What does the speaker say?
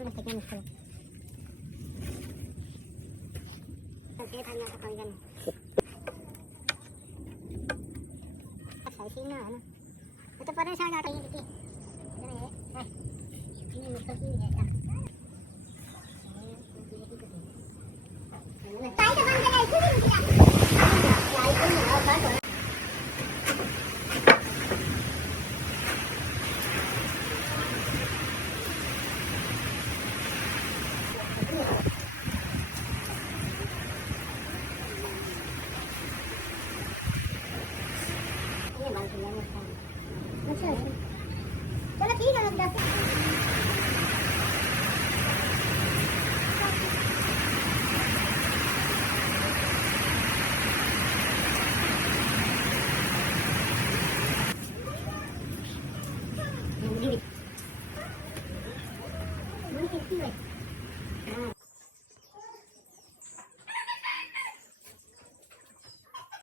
थोड़ा सा क्या मुश्किल है ये था ना पानी जाने अच्छा इसी ना है ना ये तो परेशान आ रही है ये मुश्किल नहीं है क्या टाइट बंद कर इसी में निकला चलो ठीक है ना Thank you.